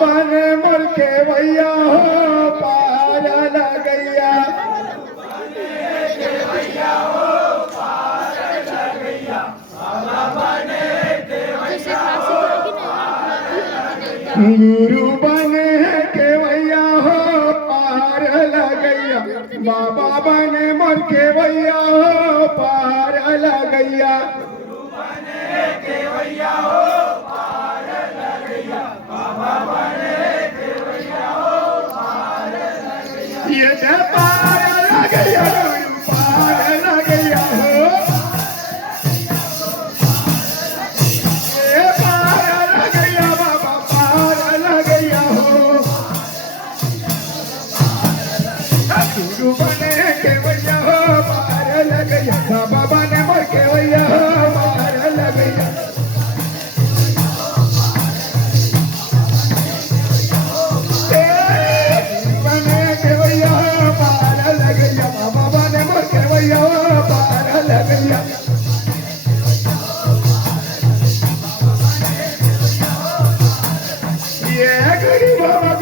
बने मोर के भैया हो पार लगैया गुरु बने के भैया हो पार लगैया बाबा बने मोर के भैया हो पार लगैया ये तो पार लगैया गुरु पार लगैया हो ये पार लगैया बाबा पार लगैया हो गुरु बने के भैया हो पार लगैया बाबा बने मोर के भैया हो पार लगैया बने के भैया हो पार लगैया बाबा बने मोर के भैया हो पार लगैया ये गुरु बाबा